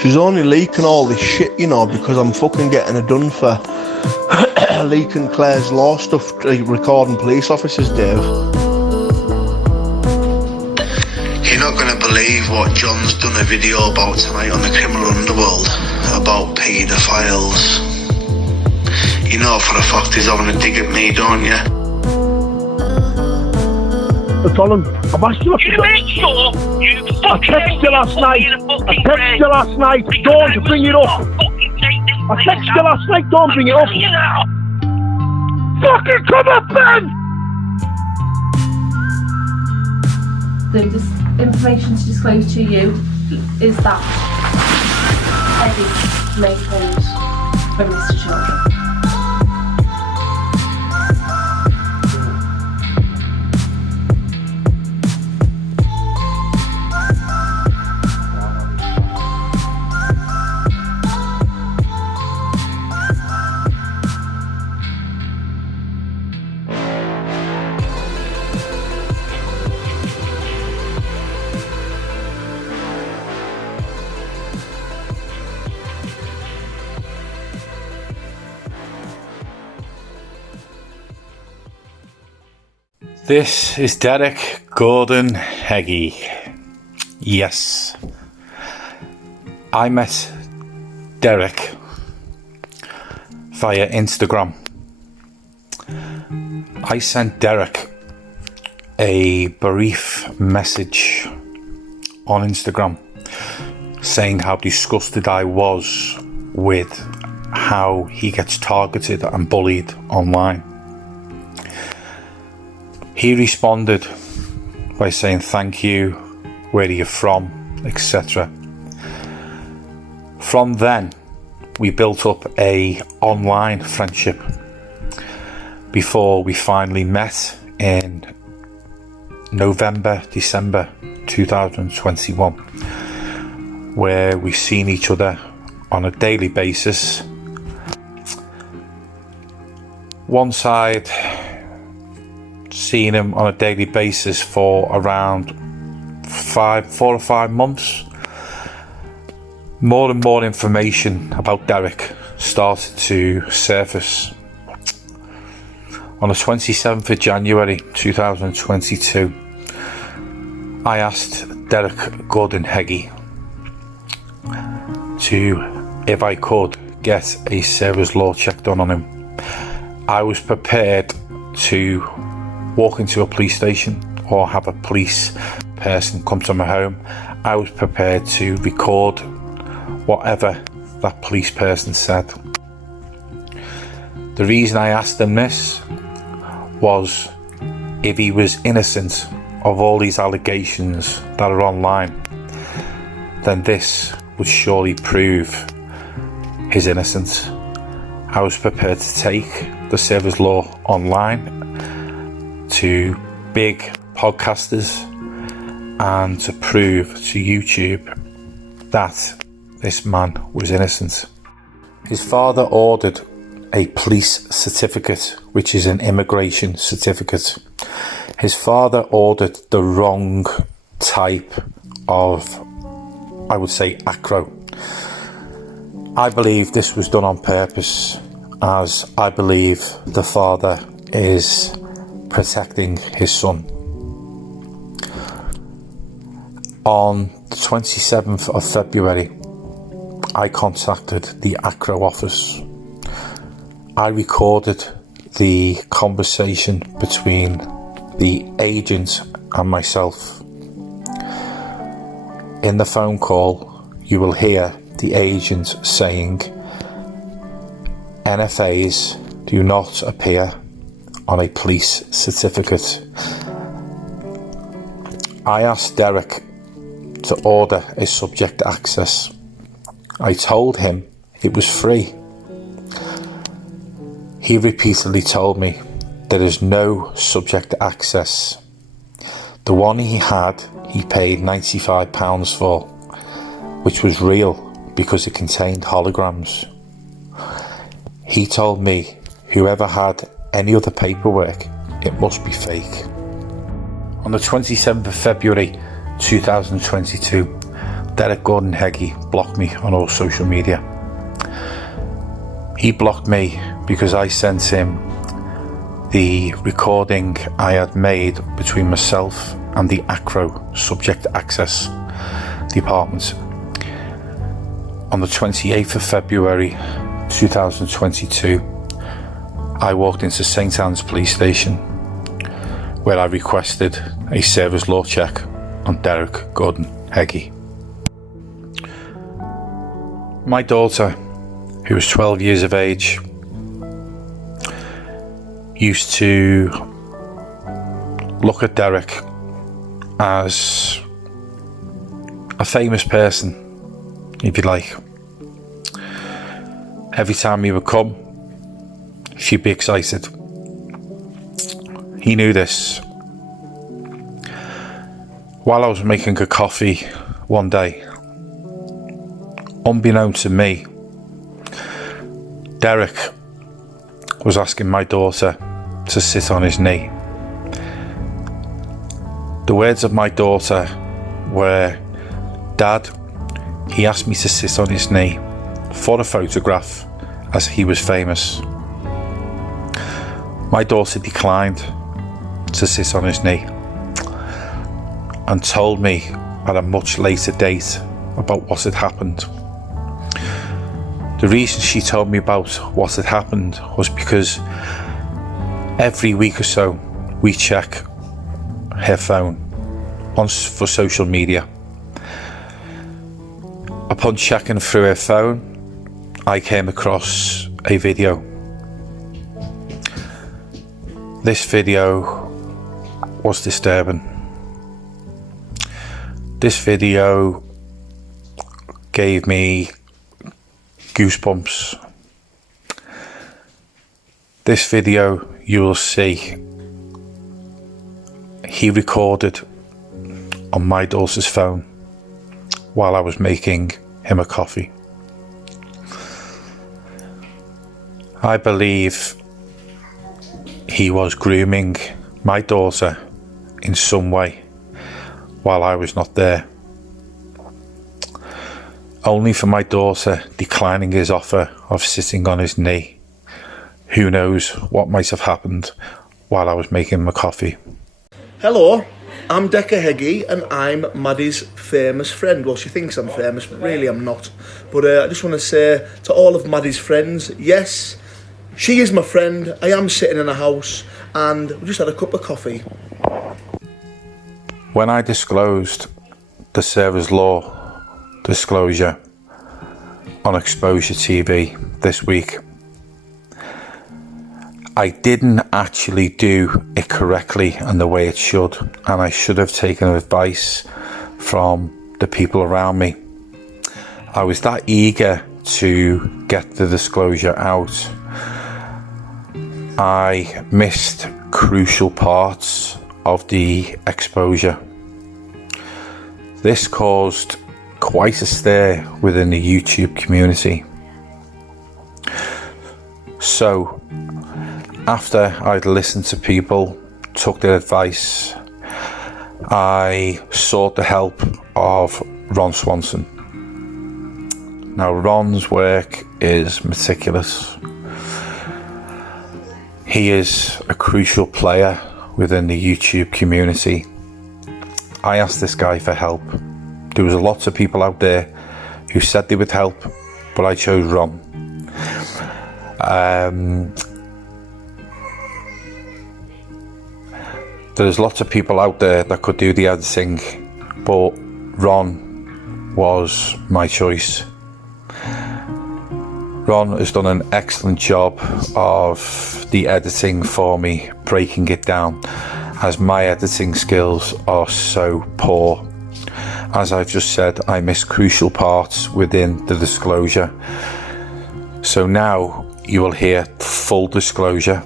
She's only leaking all this shit, you know, because I'm fucking getting her done for leaking Claire's law stuff, recording police officers, Dave. You're not going to believe what John's done a video about tonight on the criminal underworld, about paedophiles. You know for a fact he's having a dig at me, don't you? I told him, I've asked you what you make sure you I texted you last night. Don't bring it up. I texted you last night, don't bring it up. Fucking come up, Ben! The information to disclose to you is that Eddie maintains a risk to children. This is Derek Gordon Heggie. Yes, I met Derek via Instagram. I sent Derek a brief message on Instagram saying how disgusted I was with how he gets targeted and bullied online. He responded by saying thank you, where are you from, etc. From then, we built up a online friendship before we finally met in December 2021, where we've seen each other on a daily basis. Once I'd seen him on a daily basis for around 4 or 5 months, more and more information about Derek started to surface. On the 27th of January 2022, I asked Derek Gordon Heggie if I could get a SARAHS law check done on him. I was prepared to walk into a police station or have a police person come to my home. I was prepared to record whatever that police person said. The reason I asked him this was if he was innocent of all these allegations that are online, then this would surely prove his innocence. I was prepared to take the SARAHS law online to big podcasters and to prove to YouTube that this man was innocent. His father ordered a police certificate, which is an immigration certificate. His father ordered the wrong type of, I would say, ACRO. I believe this was done on purpose, as I believe the father is protecting his son. On the 27th of February, I contacted the ACRO office. I recorded the conversation between the agent and myself. In the phone call, you will hear the agent saying, NFAs do not appear on a police certificate. I asked Derek to order a subject access. I told him it was free. He repeatedly told me there is no subject access. The one he had, he paid £95 for, which was real because it contained holograms. He told me whoever had any other paperwork, it must be fake. On the 27th of February 2022, Derek Gordon Heggie blocked me on all social media. He blocked me because I sent him the recording I had made between myself and the ACRO, Subject Access Department, on the 28th of February 2022. I walked into St Anne's police station where I requested a service law check on Derek Gordon Heggie. My daughter, who was 12 years of age, used to look at Derek as a famous person, if you like. Every time he would come, she'd be excited. He knew this. While I was making a coffee one day, unbeknown to me, Derek was asking my daughter to sit on his knee. The words of my daughter were, "Dad, he asked me to sit on his knee for a photograph as he was famous." My daughter declined to sit on his knee and told me at a much later date about what had happened. The reason she told me about what had happened was because every week or so we check her phone for social media. Upon checking through her phone, I came across a video. This video was disturbing. This video gave me goosebumps. This video, you will see, he recorded on my daughter's phone while I was making him a coffee. I believe he was grooming my daughter in some way while I was not there, only for my daughter declining his offer of sitting on his knee. Who knows what might have happened while I was making him a coffee. Hello, I'm DECCA HEGGIE and I'm Maddie's famous friend. Well, she thinks I'm famous, but really I'm not. But I just want to say to all of Maddie's friends, yes, she is my friend. I am sitting in a house and we just had a cup of coffee. When I disclosed the Sarah's Law disclosure on Exposure TV this week, I didn't actually do it correctly and the way it should, and I should have taken advice from the people around me. I was that eager to get the disclosure out. I missed crucial parts of the exposure. This caused quite a stir within the YouTube community. So, after I'd listened to people, took their advice, I sought the help of Ron Swanson. Now, Ron's work is meticulous. He is a crucial player within the YouTube community. I asked this guy for help. There was lots of people out there who said they would help, but I chose Ron. There's lots of people out there that could do the editing, but Ron was my choice. Ron has done an excellent job of the editing for me, breaking it down, as my editing skills are so poor. As I've just said, I missed crucial parts within the disclosure. So now you will hear full disclosure,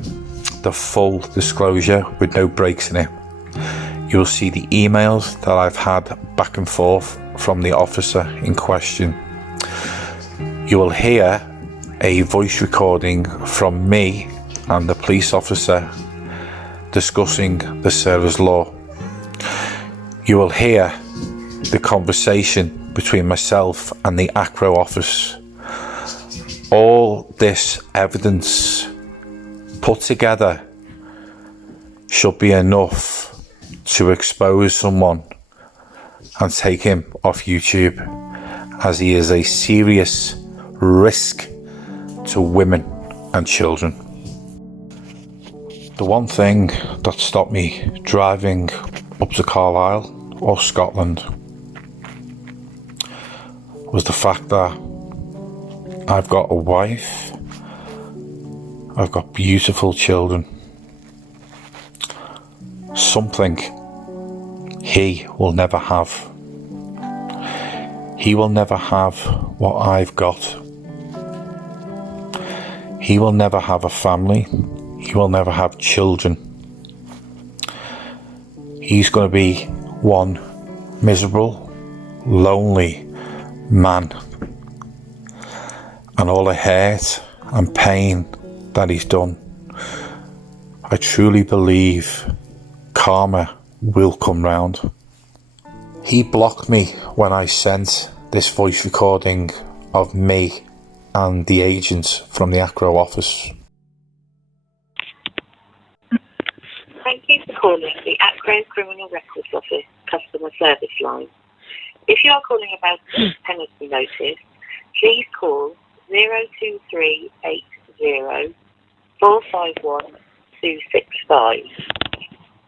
the full disclosure with no breaks in it. You will see the emails that I've had back and forth from the officer in question. You will hear a voice recording from me and the police officer discussing the Sarah's Law. You will hear the conversation between myself and the ACRO office. All this evidence put together should be enough to expose someone and take him off YouTube, as he is a serious risk to women and children. The one thing that stopped me driving up to Carlisle or Scotland was the fact that I've got a wife, I've got beautiful children. Something he will never have. He will never have what I've got. He will never have a family. He will never have children. He's going to be one miserable, lonely man. And all the hurt and pain that he's done, I truly believe karma will come round. He blocked me when I sent this voice recording of me and the agent from the ACRO office. Thank you for calling the ACRO Criminal Records Office customer service line. If you are calling about a penalty notice, please call 02380 451 265.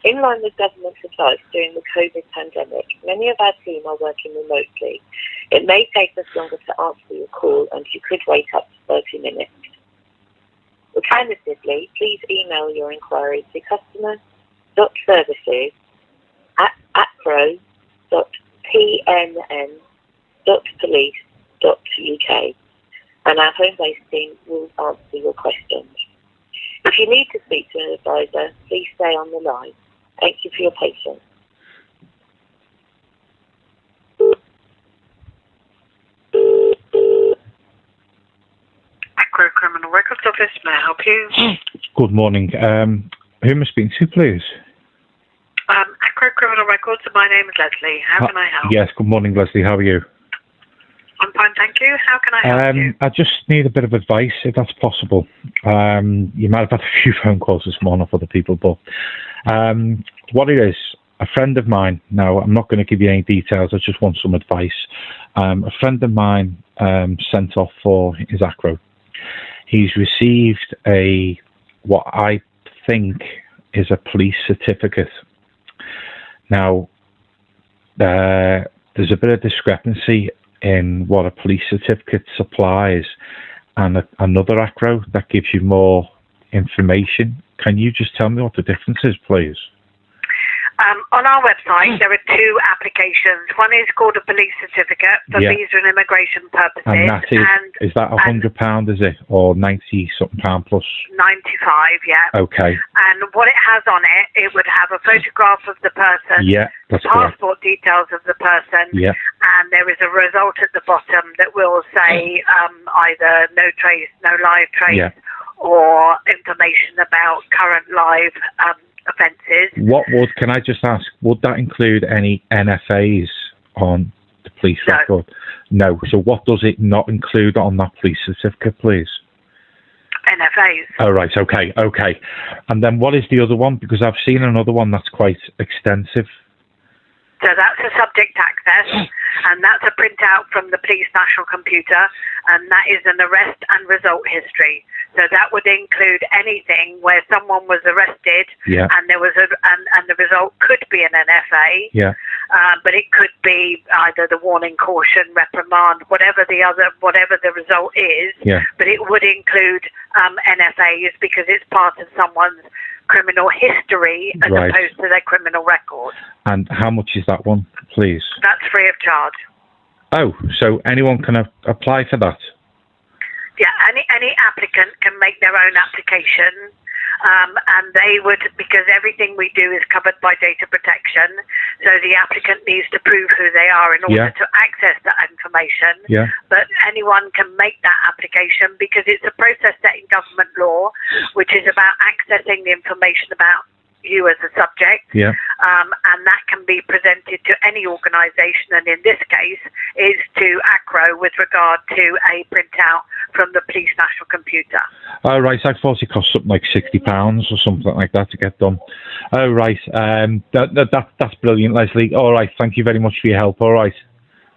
In line with government advice during the COVID pandemic, many of our team are working remotely. It may take us longer to answer your call, and you could wait up to 30 minutes. Alternatively, please email your inquiry to customer.services@acro.pnn.police.uk, and our home-based team will answer your questions. If you need to speak to an advisor, please stay on the line. Thank you for your patience. ACRO Criminal Records Office, may I help you? Good morning. Who am I speaking to, please? ACRO Criminal Records, my name is Leslie. How can I help? Yes, good morning, Leslie. How are you? I'm fine, thank you. How can I help you? I just need a bit of advice, if that's possible. You might have had a few phone calls this morning for the people, but what it is, a friend of mine, now I'm not going to give you any details, I just want some advice. A friend of mine sent off for his ACRO. He's received what I think is a police certificate. Now, there's a bit of discrepancy in what a police certificate supplies and another ACRO that gives you more information. Can you just tell me what the difference is, please? On our website, there are two applications. One is called a police certificate for visa and immigration purposes. And that is that £100, is it? Or 90 something pound plus? 95, yeah. Okay. And what it has on it, it would have a photograph of the person, yeah, that's passport details of the person, and there is a result at the bottom that will say either no trace, no live trace, or information about current live offences. Can I just ask, would that include any NFAs on the police record? No. So what does it not include on that police certificate, please? NFAs. Oh, right, okay. And then what is the other one? Because I've seen another one that's quite extensive. So that's a subject access, and that's a printout from the police national computer, and that is an arrest and result history. So that would include anything where someone was arrested, and there was and the result could be an NFA, but it could be either the warning, caution, reprimand, whatever the result is. But it would include NFAs because it's part of someone's criminal history as opposed to their criminal record. And how much is that one, please? That's free of charge. Oh, so anyone can apply for that? Yeah, any applicant can make their own application, and they would, because everything we do is covered by data protection, so the applicant needs to prove who they are in order to access that information. But anyone can make that application because it's a process set in government law, which is about accessing the information about you as a subject, and that can be presented to any organisation, and in this case is to ACRO with regard to a printout from the Police National Computer. Oh, right, I thought it cost something like £60 or something like that to get done. Oh, right, that's brilliant, Leslie. All right, thank you very much for your help, all right.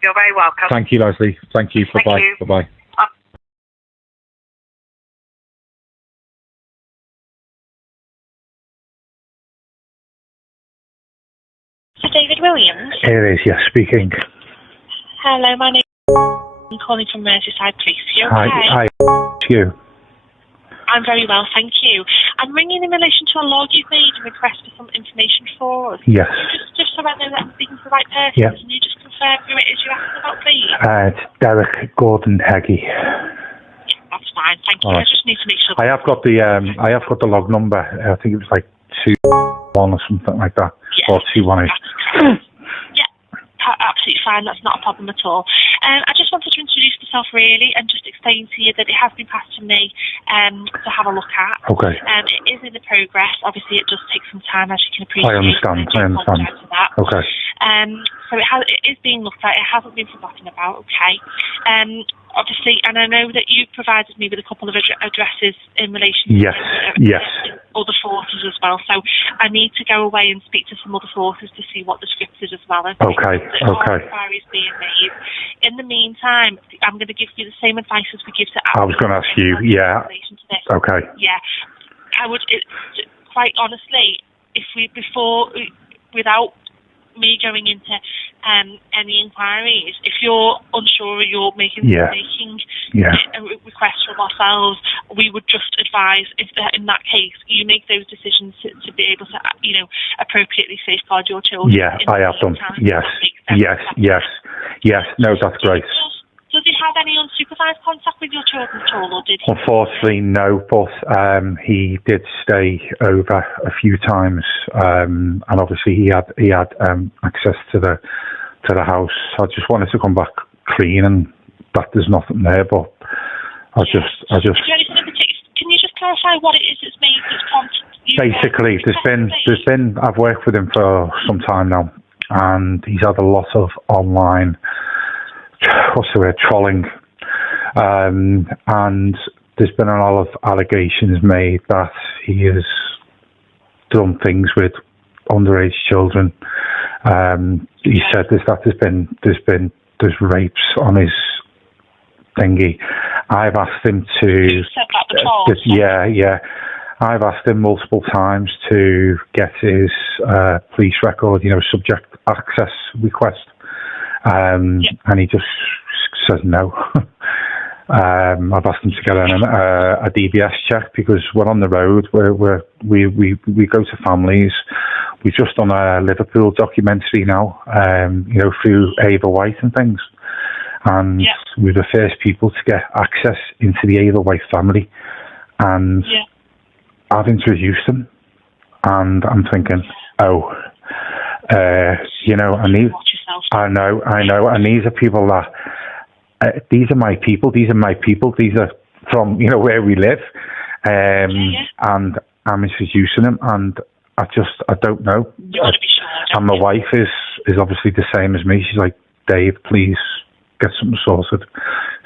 You're very welcome. Thank you, Leslie. Thank you, bye-bye. Bye-bye. David Williams? It is, yes, speaking. Hello, my name is... I'm calling from Merseyside Police. You okay? Hi, you. I'm very well, thank you. I'm ringing in relation to a log you've made and request for some information for us. Yes. Just so I know that I'm speaking to the right person, yeah. Can you just confirm who it is you're asking about, please? It's Derek Gordon Heggie. Yeah, that's fine, thank you. Right. I just need to make sure... I have got the log number. I think it was like 21 or something like that. Yeah, or 218. Yeah, absolutely fine. That's not a problem at all. I just wanted to introduce myself really and just explain to you that it has been passed to me to have a look at. Okay. It is in the progress. Obviously, it does take some time, as you can appreciate. I understand. For that. Okay. So it is being looked at. It hasn't been forgotten about. Okay. Obviously, and I know that you provided me with a couple of addresses in relation to other forces as well. So I need to go away and speak to some other forces to see what the script is as well. Okay. Inquiries being made. In the meantime, I'm going to give you the same advice as we give to I was going to ask you. Yeah. In relation to this. Okay. Yeah. I would, quite honestly, without me going into any inquiries, if you're unsure or you're making a request from ourselves, we would just advise if in that case you make those decisions to be able to appropriately safeguard your children. Yeah, I have done. Yes. No, that's great. Does he have any unsupervised contact with your children at all, or did he? Unfortunately, no, but he did stay over a few times, and obviously he had access to the house. I just wanted to come back clean, and that there's nothing there. But I just. Is there anything in particular? Can you just clarify what it is that's made this prompt? Basically, there's been. I've worked with him for some time now, and he's had a lot of online. What's the word? Trolling, and there's been a lot of allegations made that he has done things with underage children. He said there's rapes on his thingy. I've asked him to. I've asked him multiple times to get his police record, subject access request. And he just says no. I've asked him to get a DBS check because we're on the road. We go to families. We've just done a Liverpool documentary now, through Ava White and things. And we're the first people to get access into the Ava White family. And I've introduced them. And I'm thinking, I know, and these are people that these are my people. These are from where we live, and I'm introducing them, and I don't know. You want to be sure, and my wife is obviously the same as me. She's like, Dave, please get something sorted.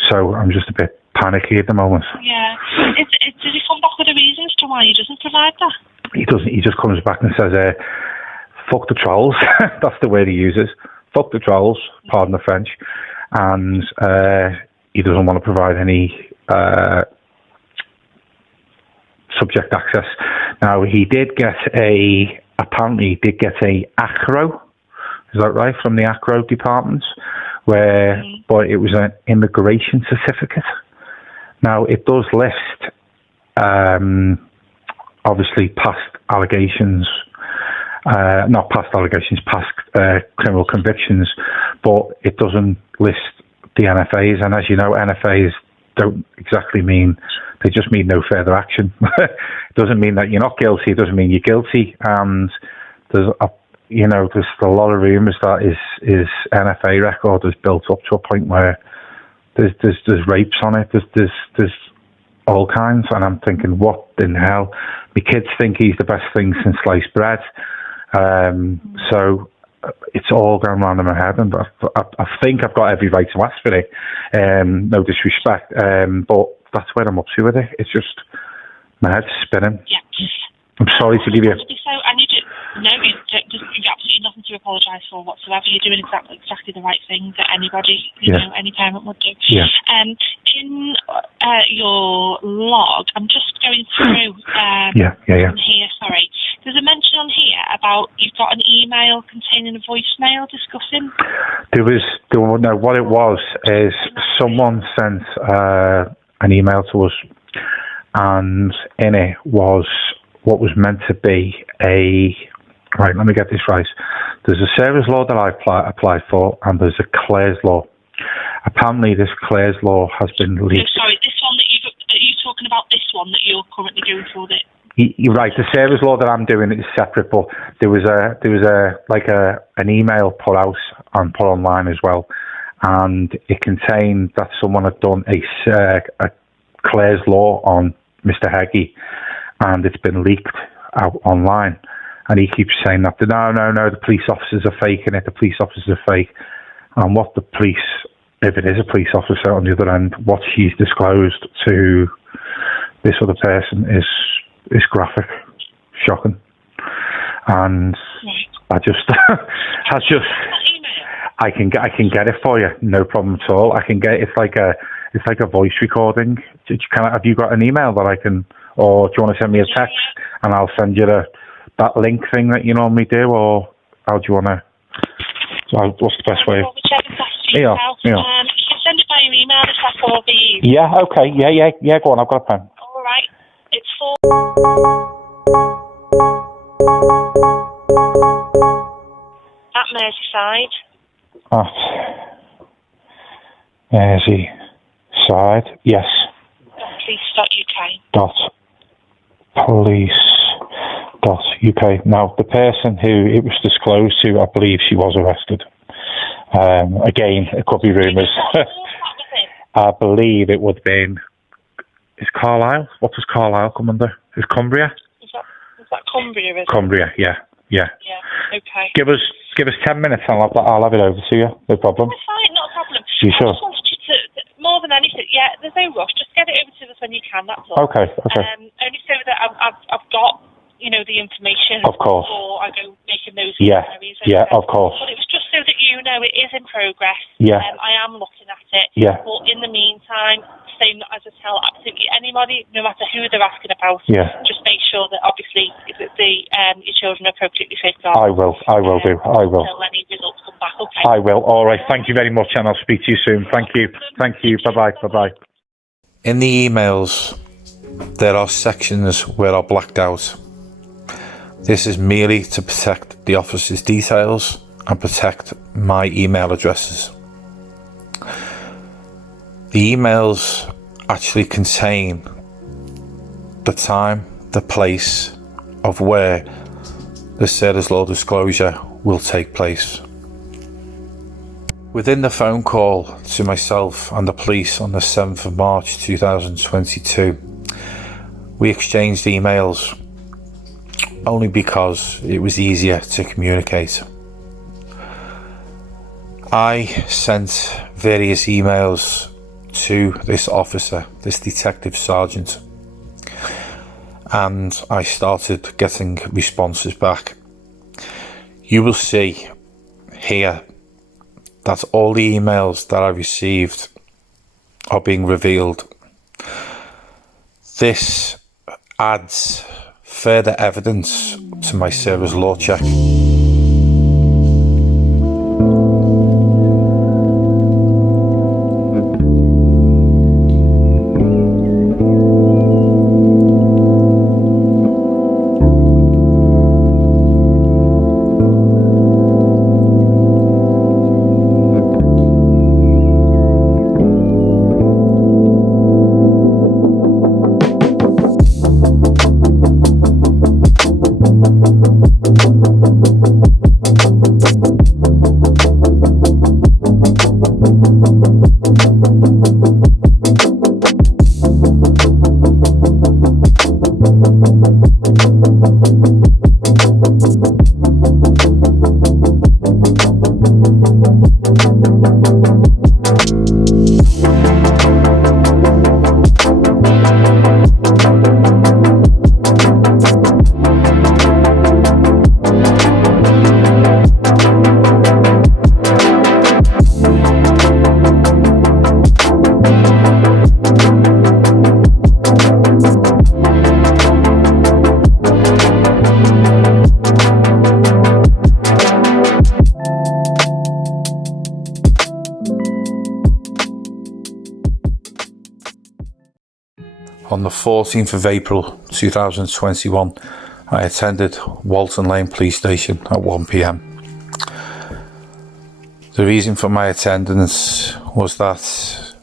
So I'm just a bit panicky at the moment. Yeah. Does he come back with a reason as to why he doesn't provide that? He doesn't. He just comes back and says, "Fuck the trolls." That's the word he uses. Fuck the trolls, pardon the French, and he doesn't want to provide any subject access. Now, he did get apparently he did get a ACRO, is that right, from the ACRO department, but it was an immigration certificate. Now, it does list, obviously, past criminal convictions, but it doesn't list the NFAs. And as you know, NFAs don't exactly mean, they just mean no further action. It doesn't mean that you're not guilty. It doesn't mean you're guilty. And there's a lot of rumours that his NFA record is built up to a point where there's rapes on it. There's all kinds, and I'm thinking, what in hell? My kids think he's the best thing since sliced bread. So it's all going round in my head, and I think I've got every right to ask for it. No disrespect, but that's where I'm up to with it. It's just my head's spinning. Yeah. I'm sorry to give you. So, and you do, no, you've absolutely nothing to apologise for whatsoever. You're doing exactly the right thing that anybody, you know, any parent would do. Yeah. In your log, I'm just going through on here. Sorry, there's a mention on here about you've got an email containing a voicemail discussing. What it was is someone sent an email to us, and in it was what was meant to be right, let me get this right. There's a SARAHS law that I applied for, and there's a Clare's law. Apparently this Clare's law has been leaked. No, sorry, this one are you talking about this one that you're currently doing for it? You're right, the SARAHS law that I'm doing is separate, but there was an email put out and put online as well, and it contained that someone had done a Clare's law on Mr. Heggie, and it's been leaked out online, and he keeps saying that no, the police officers are faking it, the police officers are fake. And what the police, if it is a police officer on the other end, what she's disclosed to this other person is graphic, shocking, and I can get it for you, no problem at all. I can get it's like a voice recording. Have you got an email that I can, or do you want to send me a text and I'll send you that link thing that you normally do, or how do you want to? What's the best way? You can send it by your email if that's all be easy. Yeah. Okay. Yeah. Go on. I've got a pen. All right. It's for at Merseyside. Merseyside. Yes. .police.uk. Now, the person who it was disclosed to, I believe she was arrested. Again, it could be rumours. I believe it would have been. Is Carlisle? What does Carlisle come under? Is Cumbria? Is that Cumbria? Cumbria, yeah. Yeah. Okay. Give us 10 minutes, and I'll have it over to you. No problem. That's fine, not a problem. You sure? I just wanted you to, more than anything, there's no rush. Just get it over to us when you can. That's all. Okay. Only so that I've got the information. Of course. Before I go making those inquiries. Okay? Of course. But it was just so that it is in progress. Yeah. I am looking at it. Yeah. But in the meantime, same as I tell absolutely anybody, no matter who they're asking about, just make sure that obviously your children are appropriately safeguarded. I will do. I will. Until any results come back. Okay. I will. All right. Thank you very much, and I'll speak to you soon. Thank you. Bye bye. In the emails, there are sections where I blacked out. This is merely to protect the officer's details and protect my email addresses. The emails actually contain the time, the place of where the SARAHS law disclosure will take place. Within the phone call to myself and the police on the 7th of March 2022, we exchanged emails only because it was easier to communicate. I sent various emails to this officer, this detective sergeant, and I started getting responses back. You will see here that all the emails that I received are being revealed. This adds further evidence to my SARAHS law check. On the 14th of April 2021, I attended Walton Lane Police Station at 1 p.m. The reason for my attendance was that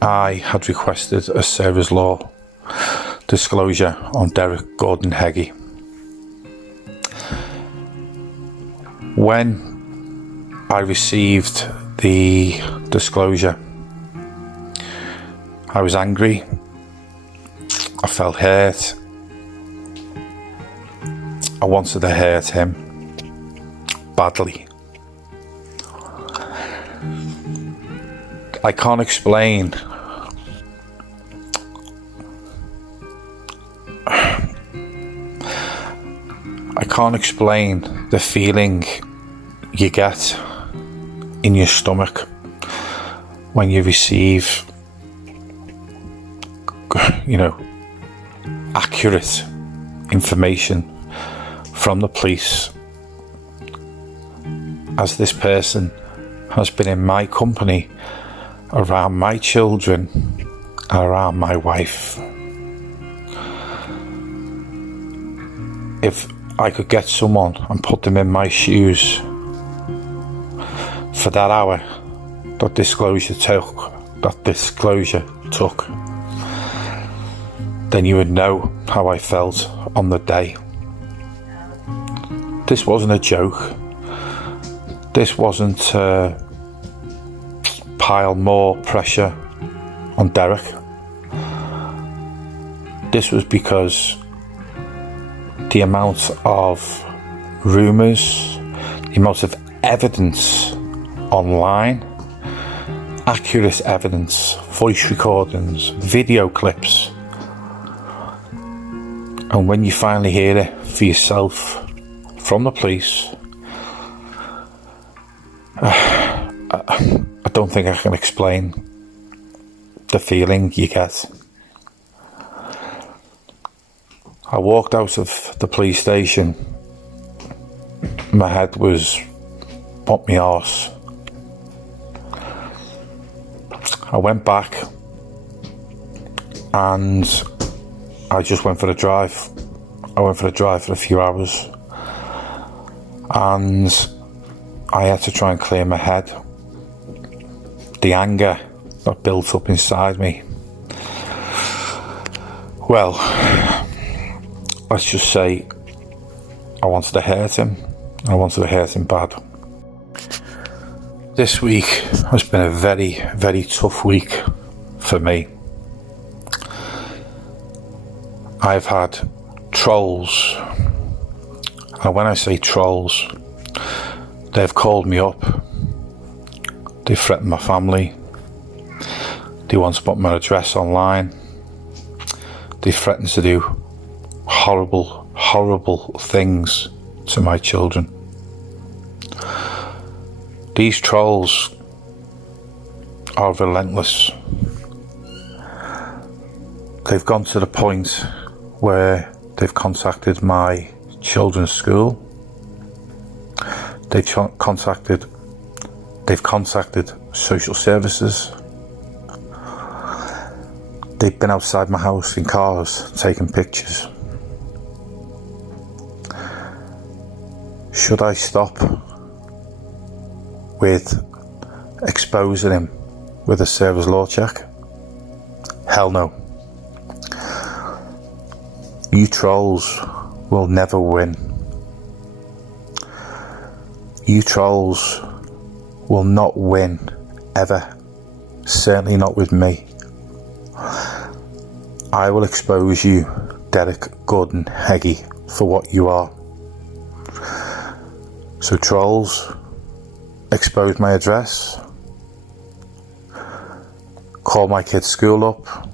I had requested a service law disclosure on Derek Gordon Heggie. When I received the disclosure, I was angry, I felt hurt, I wanted to hurt him badly. I can't explain the feeling you get in your stomach when you receive, accurate information from the police, as this person has been in my company, around my children, around my wife. If I could get someone and put them in my shoes for that hour that disclosure took, then you would know how I felt on the day. This wasn't a joke. This wasn't to pile more pressure on Derek. This was because the amount of rumours, the amount of evidence online, accurate evidence, voice recordings, video clips, and when you finally hear it for yourself from the police, I don't think I can explain the feeling you get. I walked out of the police station, my head was up my arse. I went back and I just went for a drive. I went for a drive for a few hours and I had to try and clear my head. The anger that built up inside me. Well, let's just say I wanted to hurt him. I wanted to hurt him bad. This week has been a very, very tough week for me. I've had trolls, and when I say trolls, they've called me up, they threatened my family, they want to put my address online, they threatened to do horrible, horrible things to my children. These trolls are relentless. They've gone to the point where they've contacted my children's school. They've contacted social services. They've been outside my house in cars taking pictures. Should I stop with exposing him with a service law check? Hell no. You trolls will never win. You trolls will not win, ever. Certainly not with me. I will expose you, Derek Gordon Heggie, for what you are. So trolls, expose my address, call my kid's school up,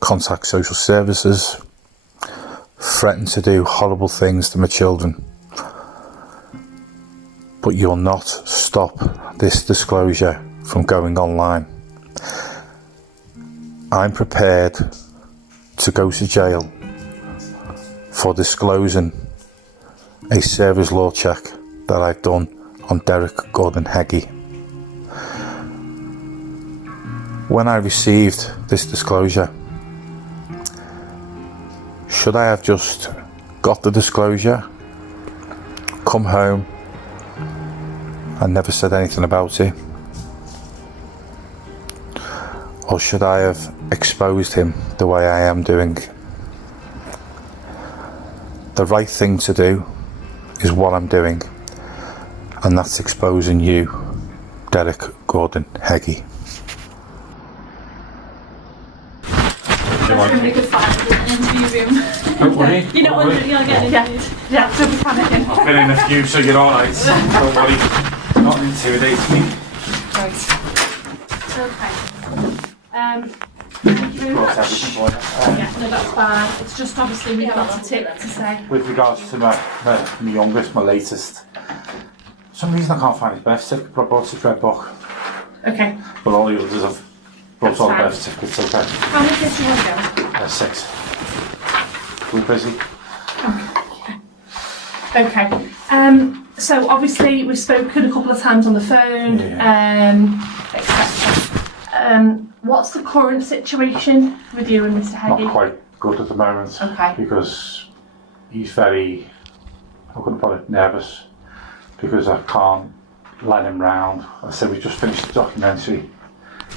contact social services, threaten to do horrible things to my children. But you'll not stop this disclosure from going online. I'm prepared to go to jail for disclosing a service law check that I've done on Derek Gordon Heggie. When I received this disclosure, Should I have just got the disclosure, come home and never said anything about it? Or should I have exposed him the way I am doing? The right thing to do is what I'm doing, and that's exposing you, Derek Gordon Heggie. That's really good fun in an interview room. Don't worry. You know when you're getting yeah, don't be panicking. I've been in a few, so you're alright. Don't worry. Not intimidate me. Right. Okay. Thank you very much. Yeah, no, that's fine. It's just obviously we've got a tip to say. With regards to my youngest, my latest, for some reason I can't find his birth certificate, but I brought his red book. Okay. But all the others have brought all the birth certificates, okay. How many kids do you want to go? 6. We're busy. Okay. So obviously we've spoken a couple of times on the phone, etc. What's the current situation with you and Mr. Heggie? Not quite good at the moment. Okay. Because he's very, I'm going to put it, nervous. Because I can't let him round. I said we just finished the documentary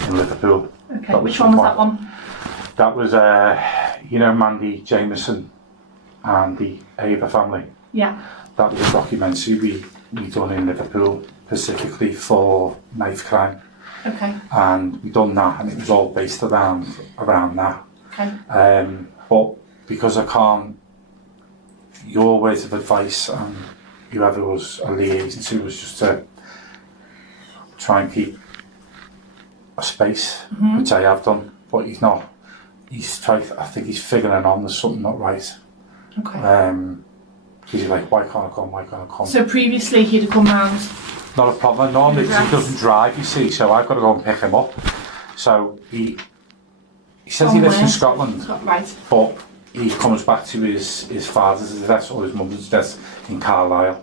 in Liverpool. Okay. Which one was that one? That was, you know, Mandy Jameson and the Ava family. Yeah. That was a documentary we done in Liverpool specifically for knife crime. Okay. And we done that, and it was all based around that. Okay. But because I can't, your words of advice and whoever was a liaison to was just to try and keep a space, which I have done, but he's not. He's tried. I think he's figuring on there's something not right. Okay. He's like, why can't I come? Why can't I come? So previously he'd have come round. Not a problem. Normally he doesn't drive, you see, so I've got to go and pick him up. So he says he lives in Scotland, right. but he comes back to his father's address or his mother's address in Carlisle.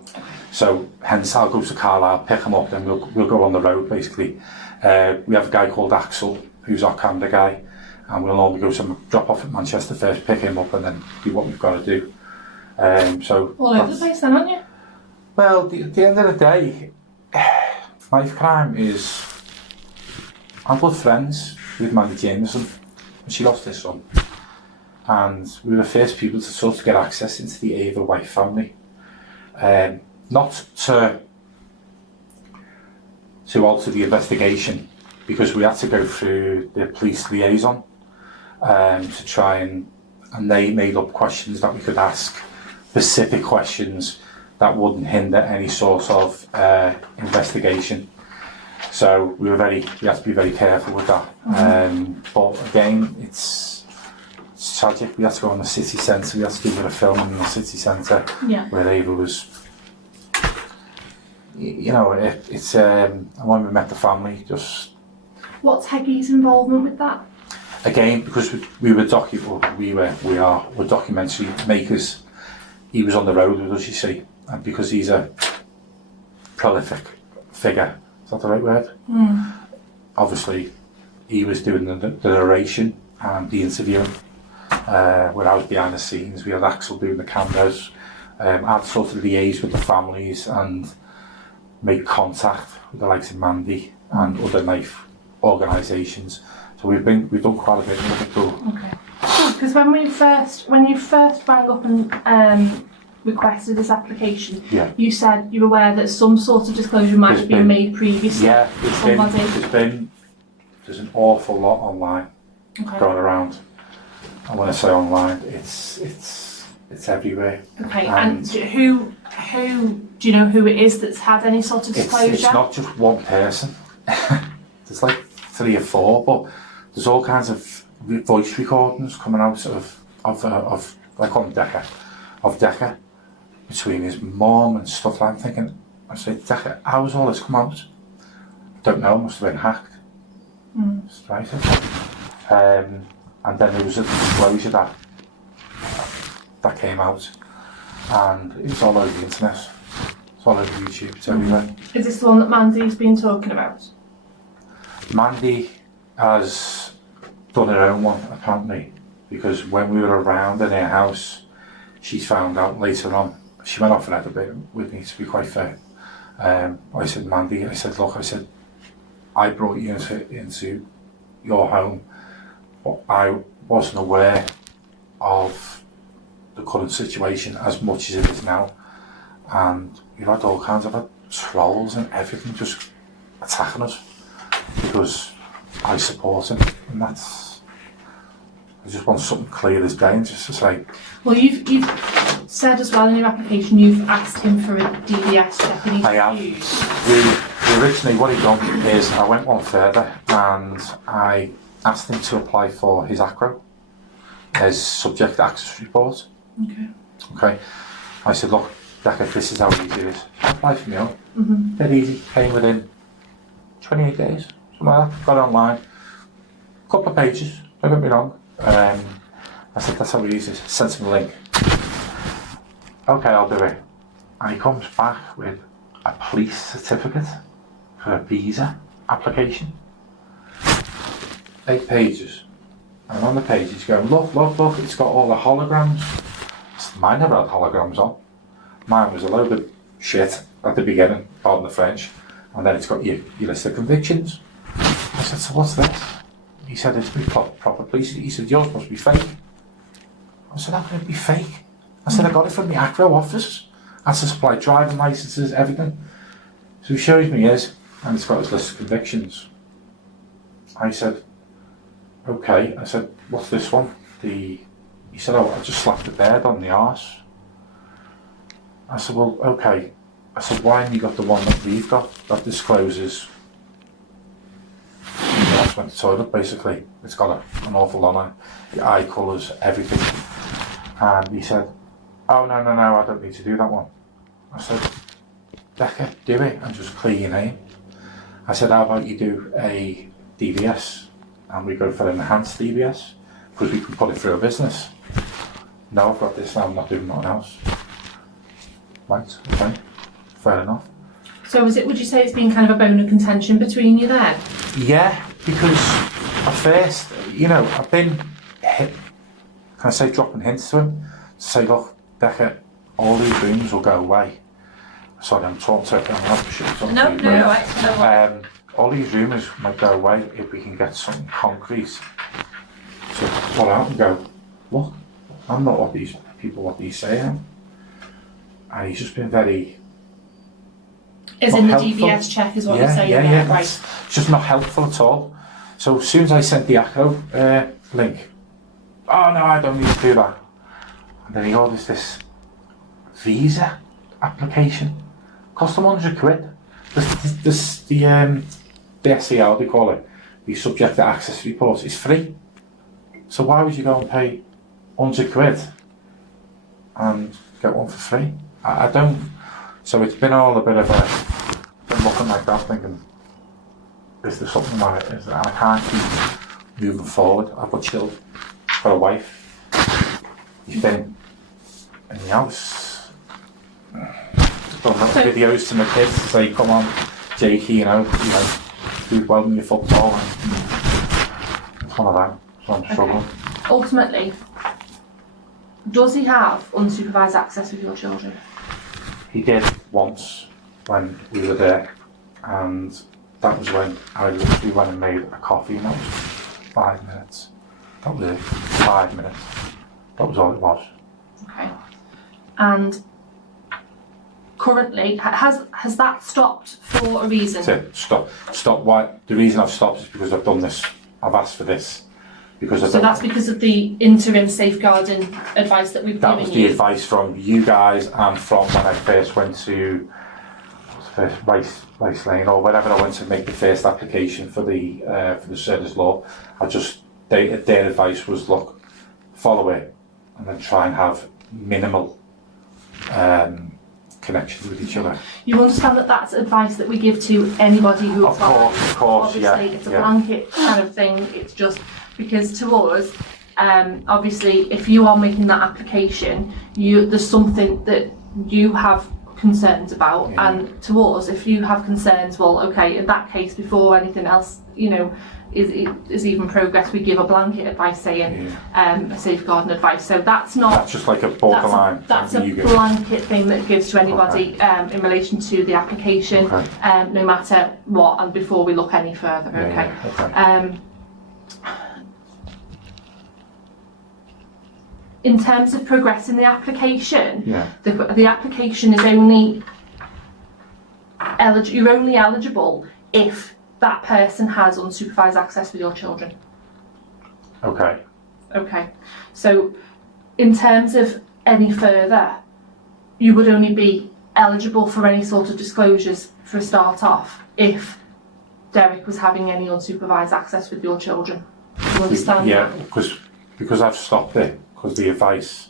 So hence I'll go to Carlisle, pick him up, then we'll go on the road basically. We have a guy called Axel, who's our camera guy, and we'll normally go to drop off at Manchester first, pick him up, and then do what we've got to do. So all over the place then, aren't you? Well, at the end of the day, knife crime is. I'm good friends with Mandy Jameson, and she lost her son. And we were the first people to sort of get access into the Ava White family. Not to alter the investigation, because we had to go through the police liaison to try and they made up questions that we could ask, specific questions that wouldn't hinder any sort of investigation. So we had to be very careful with that. But again, it's tragic. We had to go on the city centre. We had to do a bit of filming in the city centre where Ava was. You know, it's when we met the family, just. What's Heggie's involvement with that? Again, because we're documentary makers. He was on the road with us, you see, and because he's a prolific figure, is that the right word? Obviously, he was doing the narration and the interviewing, where I was behind the scenes. We had Axel doing the cameras. I'd sort of liaise with the families and make contact with the likes of Mandy and other knife organisations. So we've done quite a bit in Liverpool. Okay. Because when you first rang up and requested this application, you said you were aware that some sort of disclosure might have been made previously. Yeah, there's an awful lot online going around. And when I say online, it's everywhere. Okay, and who do you know who it is that's had any sort of disclosure? It's not just one person. There's like 3 or 4, but there's all kinds of voice recordings coming out of I call him DECCA, between his mum and stuff like that. I'm thinking, I say, DECCA, how has all this come out? Don't know, must have been hacked. Right. And then there was a disclosure that came out, and it was all over the internet. It's all over YouTube, it's everywhere. Is this the one that Mandy's been talking about? Mandy has done her own one, apparently, because when we were around in her house, she's found out later on. She went off and had a bit with me, to be quite fair. I said, Mandy, I said, look, I said, I brought you into your home, but I wasn't aware of the current situation as much as it is now. And we've had all kinds of trolls and everything just attacking us because I support him, and that's, I just want something clear as day, and just to say. Well, you've said as well in your application you've asked him for a DBS check and he's I have. Originally what he done is I went one further and I asked him to apply for his ACRO, his subject access report. Okay. I said, look, DECCA, this is how easy it is. Apply for me own. Dead easy. Came within 28 days, something like that. Got it online. Couple of pages, don't get me wrong. I said, that's how easy it is. Sent him a link. Okay, I'll do it. And he comes back with a police certificate for a visa application. 8 pages. And on the page he's going, look, look, look, it's got all the holograms. Mine never had holograms on. Mine was a load of shit at the beginning, pardon the French, and then it's got your list of convictions. I said, so what's this? He said, it's proper police. He said, yours must be fake. I said, how can it be fake? I said, I got it from the ACRO office. I had to supply driving licences, everything. So he shows me his, and it's got his list of convictions. I said, okay. I said, what's this one? He said, oh, I just slapped the bed on the arse. I said, well, okay. I said, why haven't you got the one that we've got that discloses I went to the toilet, basically. It's got an awful lot on it, the eye colours, everything. And he said, oh, no, I don't need to do that one. I said, DECCA, do it and just clear your name. I said, how about you do a DBS and we go for an enhanced DBS because we can put it through a business. No, I've got this now, I'm not doing nothing else. Right, okay, fair enough. So would you say it's been kind of a bone of contention between you there? Yeah, because at first, I've been dropping hints to him to say, look, DECCA, all these rooms will go away. Sorry, I'm talking to him. No. All these rumours might go away if we can get something concrete. So what out and go, look, I'm not what these say I am. And he's just been very... As in the DBS check is what you're saying? Yeah. Right. It's just not helpful at all. So as soon as I sent the ACRO link, oh no, I don't need to do that. And then he orders this visa application. Cost him £100. The SARAHS, they call it, the subject access report, is free. So why would you go and pay £100 and get one for free? I don't. So it's been all a bit of been looking like that, thinking, is there something about it? And I can't keep moving forward. I've got children, I've got a wife. He's been in the house. Done videos to my kids to say, come on, Jakey, do well in your football. And it's one of them. So I'm struggling. Ultimately, does he have unsupervised access with your children? He did once when we were there, and that was when I literally went and made a coffee, and that was 5 minutes. That was it, 5 minutes. That was all it was. Okay. And currently, has that stopped for a reason? That's it. Stop. Why? The reason I've stopped is because I've done this. I've asked for this. So that's because of the interim safeguarding advice that we've given you? That was the advice from you guys and from when I first went to Rice Lane or wherever I went to make the first application for the SARAHS law. Their advice was, look, follow it and then try and have minimal connections with each other. You understand that that's advice that we give to anybody who applies? Of course, obviously, yeah. It's a blanket kind of thing. It's just because to us, obviously, if you are making that application, there's something that you have concerns about, and to us, if you have concerns, well, okay, in that case, before anything else, you know, is even progress, we give a blanket advice saying a safeguarding advice. So that's just like a borderline. That's a blanket thing that gives to anybody in relation to the application, no matter what, and before we look any further. In terms of progressing the application, the application is only you're only eligible if that person has unsupervised access with your children. Okay. Okay. So in terms of any further, you would only be eligible for any sort of disclosures for a start off if Derek was having any unsupervised access with your children. Do you understand that? Yeah, because I've stopped it, because the advice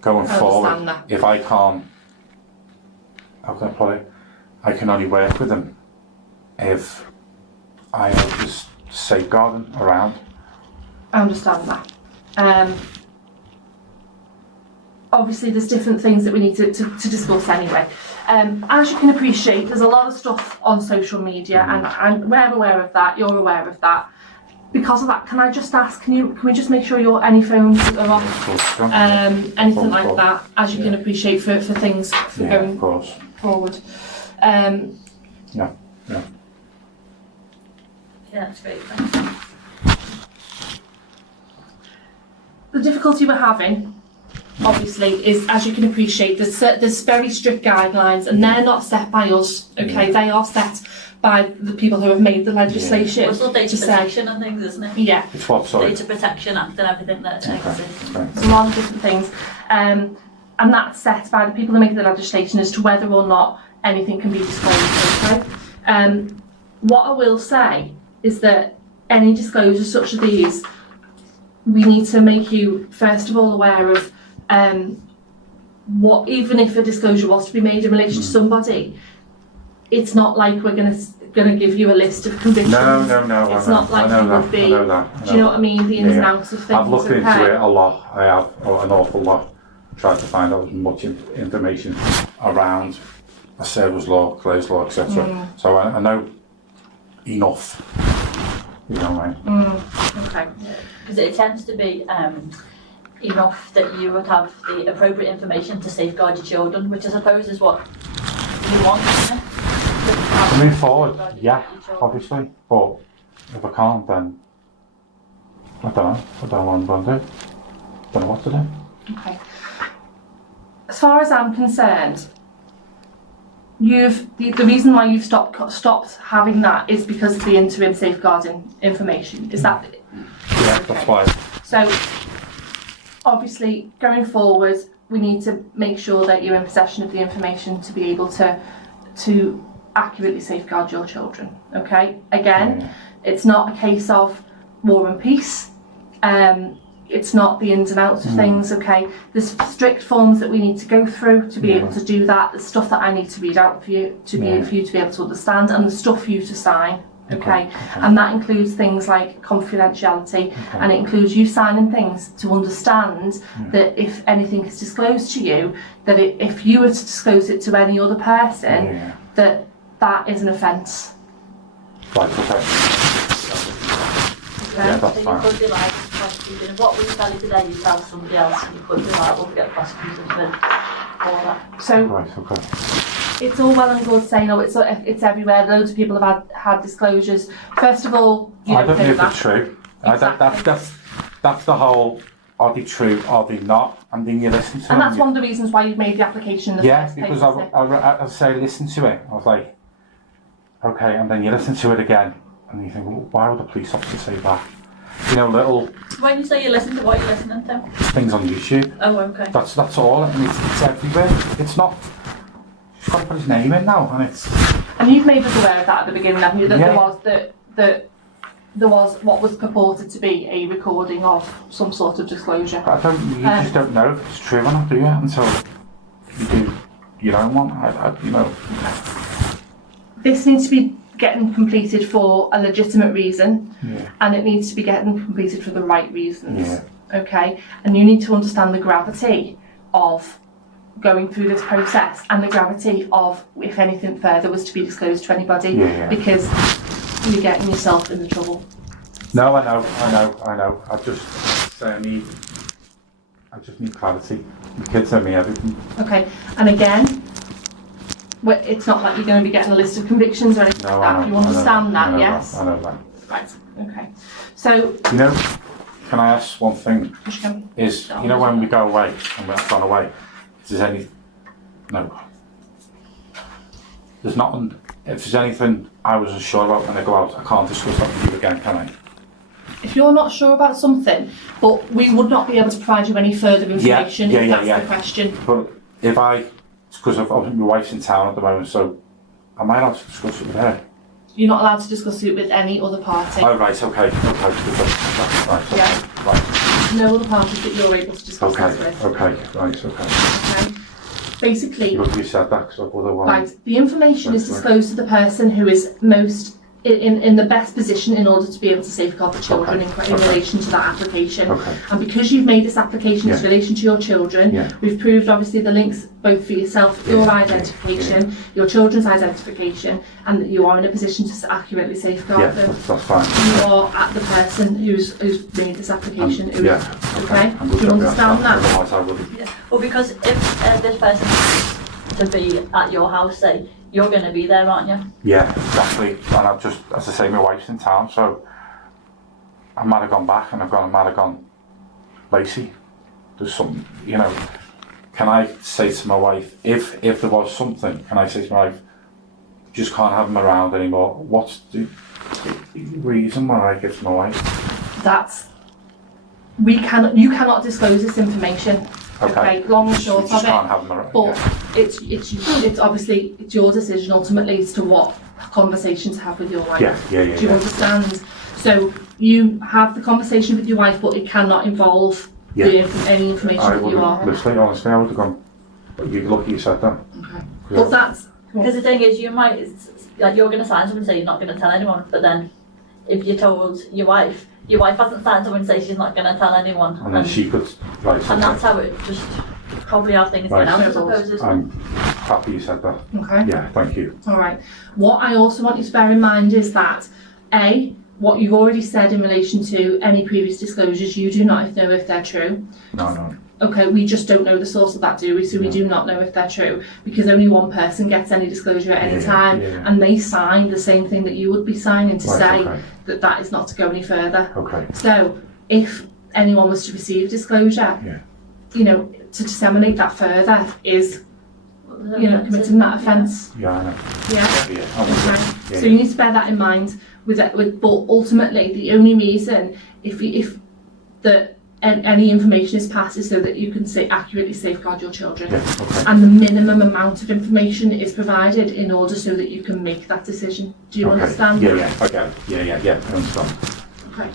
going forward, if I can't, how can I put it, I can only work with them if I have this safeguarding around. I understand that. Obviously there's different things that we need to discuss anyway. As you can appreciate, there's a lot of stuff on social media, and we're aware of that, you're aware of that. Because of that, can I just ask, can we just make sure any phones are off, anything like that, as you can appreciate for things going forward. Yeah, that's great, thank you. The difficulty we're having, obviously, is, as you can appreciate, there's very strict guidelines, and they're not set by us, okay? They are set by the people who have made the legislation. Well, it's all data protection and things, isn't it? Yeah. It's what, sorry? Data Protection Act and everything that exists. There's a lot of different things. And that's set by the people who make the legislation as to whether or not anything can be disclosed, okay? What I will say is that any disclosures such as these, we need to make you, first of all, aware of what, even if a disclosure was to be made in relation to somebody, it's not like we're going to give you a list of convictions. No. It's not like you would be. Do you know what I mean? The ins and outs of things. I've looked into it a lot. I have an awful lot. Tried to find out as much information around a service law, closed law, etc. So I know enough. You know what I mean? Okay. Because it tends to be enough that you would have the appropriate information to safeguard your children, which I suppose is what you want, isn't it? To move forward, yeah, obviously, but if I can't, then I don't know what I'm going to do. Don't know what to do. Okay. As far as I'm concerned, the reason why you've stopped having that is because of the interim safeguarding information. Is that? Yeah, that's why. So, obviously, going forward, we need to make sure that you're in possession of the information to be able to accurately safeguard your children. Okay. Again, it's not a case of war and peace. It's not the ins and outs of things. Okay. There's strict forms that we need to go through to be able to do that. There's stuff that I need to read out for you for you to be able to understand, and the stuff for you to sign. Okay. And that includes things like confidentiality, and it includes you signing things to understand that if anything is disclosed to you, that if you were to disclose it to any other person, that is an offence. Right, okay. Yeah, that's fine. You could be like prosecuted. What we tell you today, you tell somebody else, and you could be like, we'll get prosecuted for all that. So, right, okay. It's all well and good saying, oh, it's everywhere. Loads of people have had disclosures. First of all, you don't know that. It's true. Exactly. That's the whole. Are they true? Are they not? And then you listen to them. And that's one of the reasons why you've made the application in the first place. Because I say listen to it. I was like, okay, and then you listen to it again, and you think, well, why would the police officer say that? You know, little. When you say you listen to what you're listening to? Things on YouTube. Oh, okay. That's all, and it's everywhere. It's not. He's got to put his name in now, and it's. And you've made us aware of that at the beginning, haven't you? That there was what was purported to be a recording of some sort of disclosure. But you just don't know if it's true or not, do you? Until you do your own one. You know. This needs to be getting completed for a legitimate reason, and it needs to be getting completed for the right reasons. Okay, and you need to understand the gravity of going through this process and the gravity of if anything further was to be disclosed to anybody, because you're getting yourself into trouble. No, I know. I just need clarity. The kids tell me everything. Okay, and again, it's not like you're going to be getting a list of convictions or anything like that. You understand that, yes? I know that. Right, okay. So, can I ask one thing? Is, when we go away, and we've gone away, there's nothing, if there's anything I was unsure about when I go out, I can't discuss that with you again, can I? if you're not sure about something, but we would not be able to provide you any further information if that's the question. But because my wife's in town at the moment, so am I allowed to discuss it with her? You're not allowed to discuss it with any other party. Oh, right, okay. Right. No other parties that you're able to discuss this with. Okay. Basically, you said that, so otherwise. Right, the information is disclosed to the person who is most in the best position in order to be able to safeguard the children in relation to that application. And because you've made this application in relation to your children, we've proved obviously the links both for yourself, your identification, your children's identification, and that you are in a position to accurately safeguard them. That's fine. You are at the person who's made this application. Okay? Do you understand that? Otherwise I wouldn't. Well, because if this person to be at your house, say, you're going to be there, aren't you? Yeah, exactly. And I've just, as I say, my wife's in town, so I might have gone back and I might have gone Lacey. There's something, can I say to my wife, if there was something, can I say to my wife, just can't have them around anymore? What's the reason why I give to my wife? You cannot disclose this information. Okay, long and short of it. Can't have them around. But it's obviously it's your decision ultimately as to what conversation to have with your wife. Do you understand? So you have the conversation with your wife, but it cannot involve any information that you are. Honestly, I would have gone. You're lucky you said that. Okay. But that's because the thing is, you might you're going to sign something and say you're not going to tell anyone, but then if you told your wife hasn't signed something and say she's not going to tell anyone, and then she could and that's how it just probably how things get out, I suppose, isn't I'm happy you said that. Okay. Yeah, thank you. All right. What I also want you to bear in mind is that what you've already said in relation to any previous disclosures, you do not know if they're true. No. Okay, we just don't know the source of that, do we? So we do not know if they're true, because only one person gets any disclosure at any time, and they sign the same thing that you would be signing to say that is not to go any further. Okay. So if anyone was to receive disclosure, to disseminate that further is, committing that offence. Yeah, I know. Okay. So you need to bear that in mind. But ultimately, the only reason if any information is passed is so that you can accurately safeguard your children. And the minimum amount of information is provided in order so that you can make that decision. Do you understand? Yeah, I understand. Okay.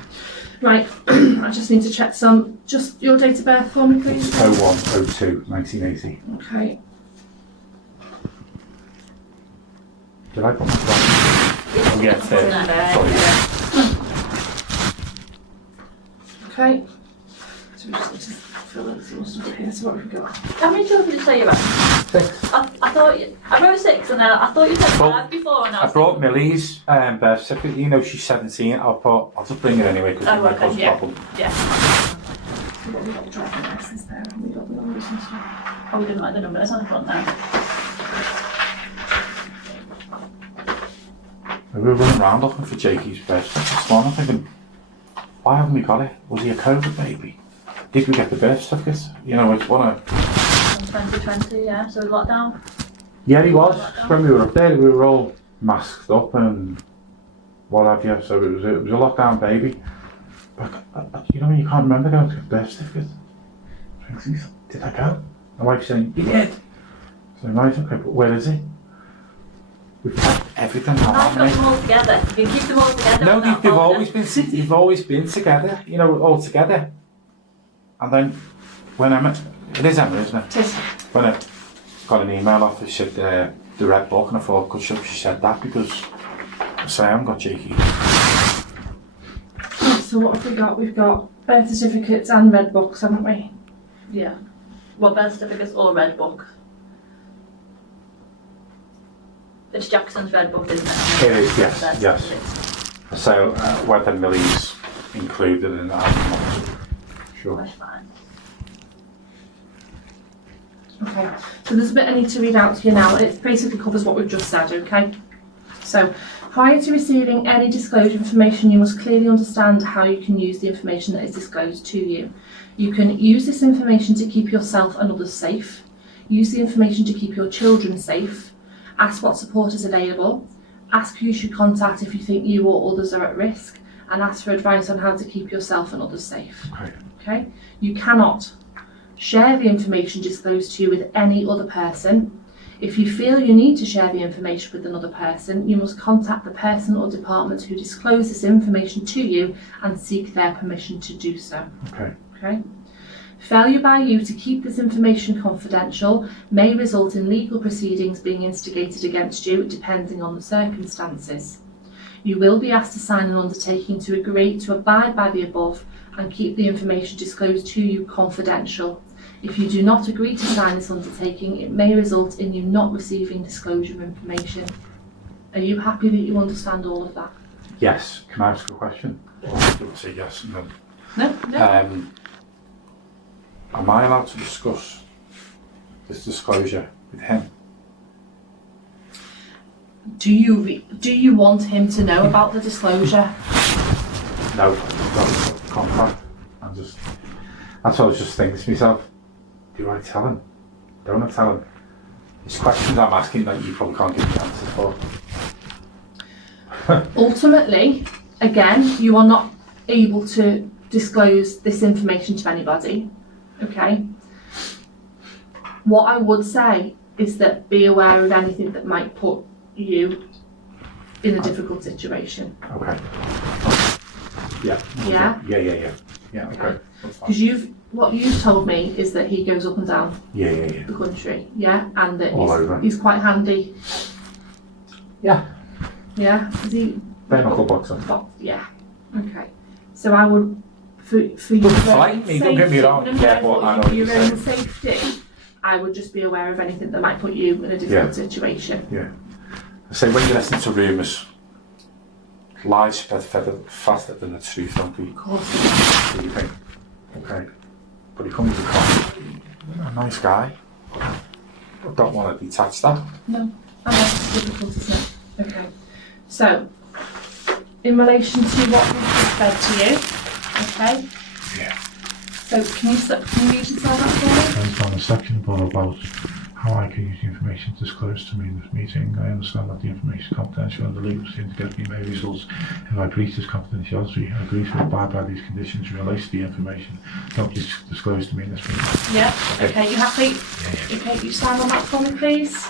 Right, I just need to check just your date of birth for me, please. 01/02/1980. Okay. Did I put my phone? Oh, yeah, it's there. Sorry. Okay. So we just need to fill in some stuff here. So what have we got? How many children did you say you had? 6. I wrote 6, and then I thought you said 5 before. And I brought Millie's birth certificate. She's 17. I'll just bring it anyway because it might cause a problem. Yeah. So what have we got? The driving licence there. And we got the numbers and stuff. Oh, we didn't write the numbers on the front now. We were running around looking for Jakey's birth certificate this morning, thinking, why haven't we got it? Was he a COVID baby? Did we get the birth certificate? It's one of... 2020, yeah, so lockdown. Yeah, he was. When we were up there, we were all masked up and what have you, so it was a lockdown baby. But, you can't remember going to get the birth certificate. Did I go? My wife's saying, you did. So, right, okay, but where is he? We've kept everything on. I've got them all together. You can keep them all together. No, they've always been together, all together. And then when it is Emma, isn't it? It is. When I got an email off, it said the red book, and I thought, good she said that because I say I haven't got Jakey. So what have we got? We've got birth certificates and red books, haven't we? Yeah. Well, birth certificates or red book. It's Jackson's red book, isn't it? It is, yes. So whether Millie's included in that, I'm not sure. That's fine. Okay, so there's a bit I need to read out to you now, and it basically covers what we've just said, okay? So, prior to receiving any disclosure information, you must clearly understand how you can use the information that is disclosed to you. You can use this information to keep yourself and others safe, use the information to keep your children safe, ask what support is available, ask who you should contact if you think you or others are at risk, and ask for advice on how to keep yourself and others safe. Okay? You cannot share the information disclosed to you with any other person. If you feel you need to share the information with another person, you must contact the person or department who disclose this information to you and seek their permission to do so. Okay? Failure by you to keep this information confidential may result in legal proceedings being instigated against you, depending on the circumstances. You will be asked to sign an undertaking to agree to abide by the above and keep the information disclosed to you confidential. If you do not agree to sign this undertaking, it may result in you not receiving disclosure information. Are you happy that you understand all of that? Yes. Can I ask a question? Or do I say yes and No? am I allowed to discuss this disclosure with him? Do you want him to know about the disclosure? No, that's contract. That's what I was just thinking to myself. Do I tell him? Don't I tell him? It's questions I'm asking that you probably can't give me answers for. Ultimately, again, you are not able to disclose this information to anybody, okay? What I would say is that be aware of anything that might put you in a difficult situation. Okay. Yeah. Yeah? Yeah, okay. Because what you've told me is that he goes up and down the country, yeah? And that he's quite handy. Yeah. Yeah? Is he? Bare knuckle boxer. Yeah. Okay. So I would, for your own safety, don't get me wrong. Yeah, but I know for your own safety, I would just be aware of anything that might put you in a difficult situation. Yeah. I say when you listen to rumours, lies spread faster than the truth, don't they? Of course. What do you think? Okay. But he comes across a nice guy. I don't want to detach that. No, I know it's difficult, isn't it? Okay. So, in relation to what we've just said to you, okay? Yeah. So, can you read and tell that for me? Depends on the section about how I can use the information disclosed to me in this meeting. I understand that the information is confidential and the legal proceedings against me may result if I breach this confidentiality. I agree to abide by these conditions in relation to the information not disclosed to me in this meeting. Yeah. Okay. You happy? Yeah. Okay. You sign on that for me, please.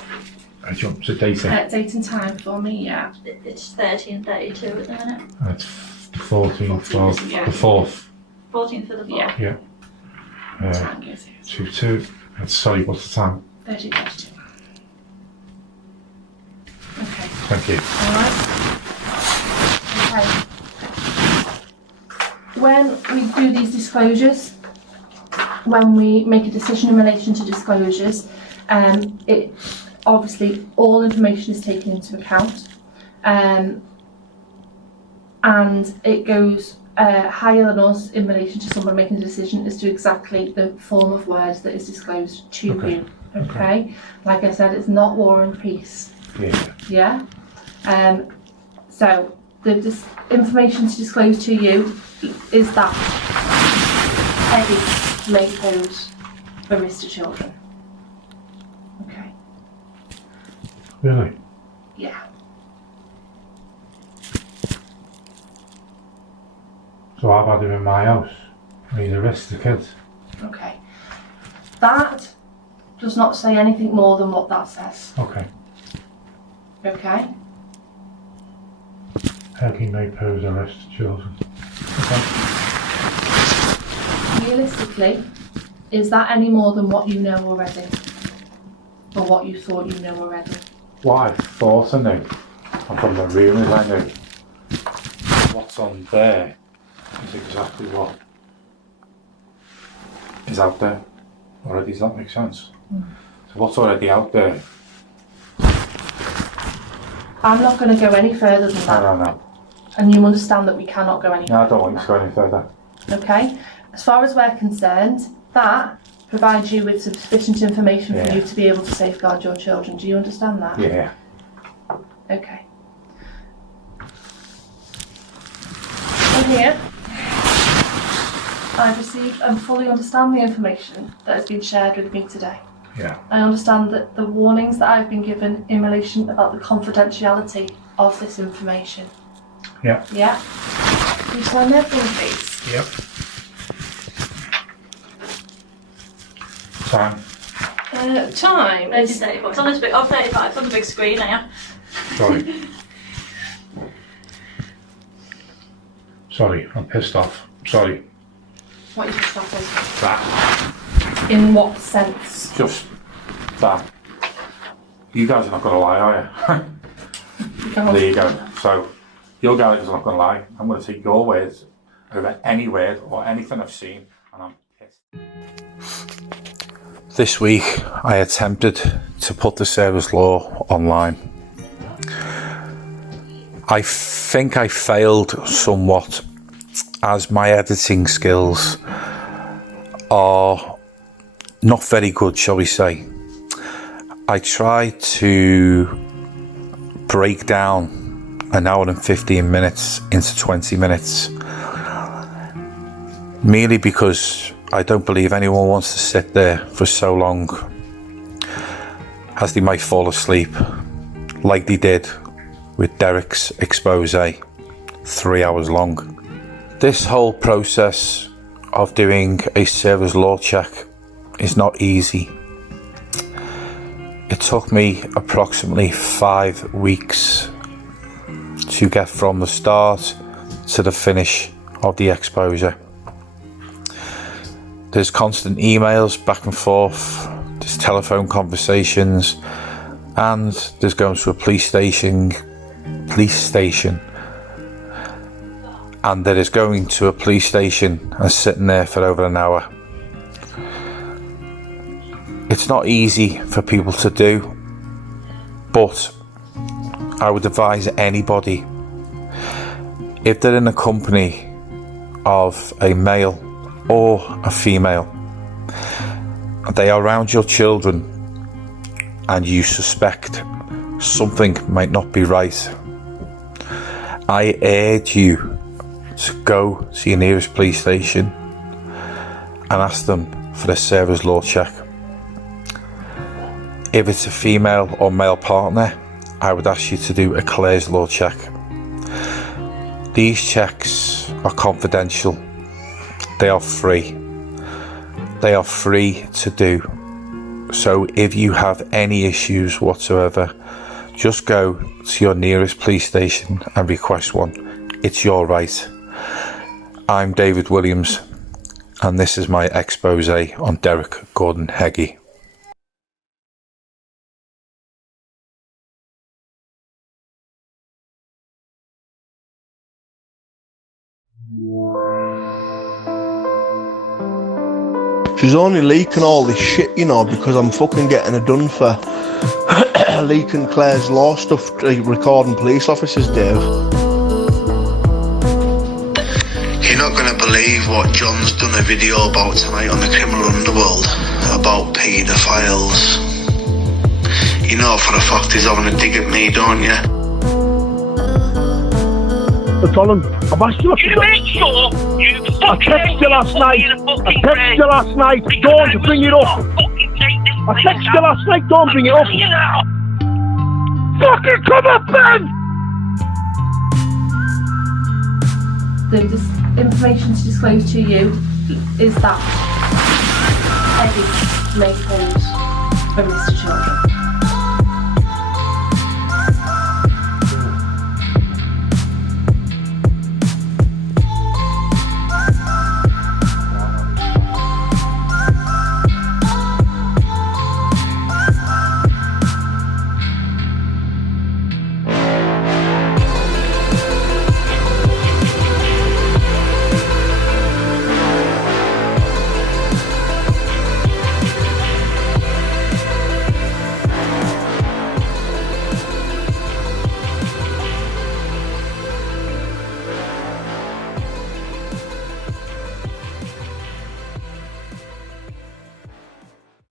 I jump to date. Date and time for me. Yeah. It's 13:32 at the minute. It's the 14th, well, yeah. the 4th. 14th for the 4th. Yeah. Yeah. Time goes here. 2-2. Sorry, what's the time? 30:32. Okay. Thank you. Alright. Okay. When we do these disclosures, when we make a decision in relation to disclosures, it obviously all information is taken into account, and it goes higher than us in relation to someone making a decision as to exactly the form of words that is disclosed to you. Okay, like I said, it's not War and Peace. Yeah. So the information to disclose to you is that Eddie may pose a risk to children. Okay. Really? Yeah. So I've had him in my house. He's a risk to kids. Okay. That does not say anything more than what that says. Okay. Okay. Peggy may pose a risk to children. Okay. Realistically, is that any more than what you know already? Or what you thought you know already? What I thought I knew, and from the rumours I knew, what's on there is exactly what is out there already. Does that make sense? So what's already out there I'm not going to go any further than that. No. And you understand that we cannot go any further. No, I don't want you to go any further. Okay? As far as we're concerned, that provides you with sufficient information for you to be able to safeguard your children. Do you understand that? Yeah. Okay. And here, I've received and fully understand the information that has been shared with me today. Yeah. I understand that the warnings that I've been given in relation about the confidentiality of this information. Yeah. Yeah? Can you sign there for me, please? Yep. Time. Time is... 1934. It's on this big, 35, it's on the big screen, yeah. Sorry, I'm pissed off. Sorry. What is your stuff is? That. In what sense? Just that. You guys are not going to lie, are you? There you go. So, your guys are not going to lie. I'm going to take your words over any word or anything I've seen, and I'm pissed. This week, I attempted to put the SARAHS law online. I think I failed somewhat, as my editing skills are not very good, shall we say. I tried to break down an hour and 15 minutes into 20 minutes, merely because I don't believe anyone wants to sit there for so long, as they might fall asleep, like they did with Derek's expose, 3 hours long. This whole process of doing a SARAHS law check is not easy. It took me approximately 5 weeks to get from the start to the finish of the expose. There's constant emails back and forth, there's telephone conversations, and there's going to a police station, and there is going to a police station and sitting there for over an hour. It's not easy for people to do, but I would advise anybody, if they're in a company of a male or a female, they are around your children and you suspect something might not be right, I urge you to go to your nearest police station and ask them for a SARAHS law check. If it's a female or male partner, I would ask you to do a Claire's law check. These checks are confidential. They are free. They are free to do. So if you have any issues whatsoever, just go to your nearest police station and request one. It's your right. I'm David Williams, and this is my expose on Derek Gordon Heggie. She's only leaking all this shit, you know, because I'm fucking getting her done for leaking Claire's law stuff, recording police officers, Dave. You're not going to believe what John's done a video about tonight on the criminal underworld, about paedophiles. You know for a fact he's having a dig at me, don't you? I told him, I've asked you You make sure you I texted you last night, don't bring it up. I texted you last night, don't bring it up. Fucking come up, Ben! The information to disclose to you is that Eddie may pose a risk to children.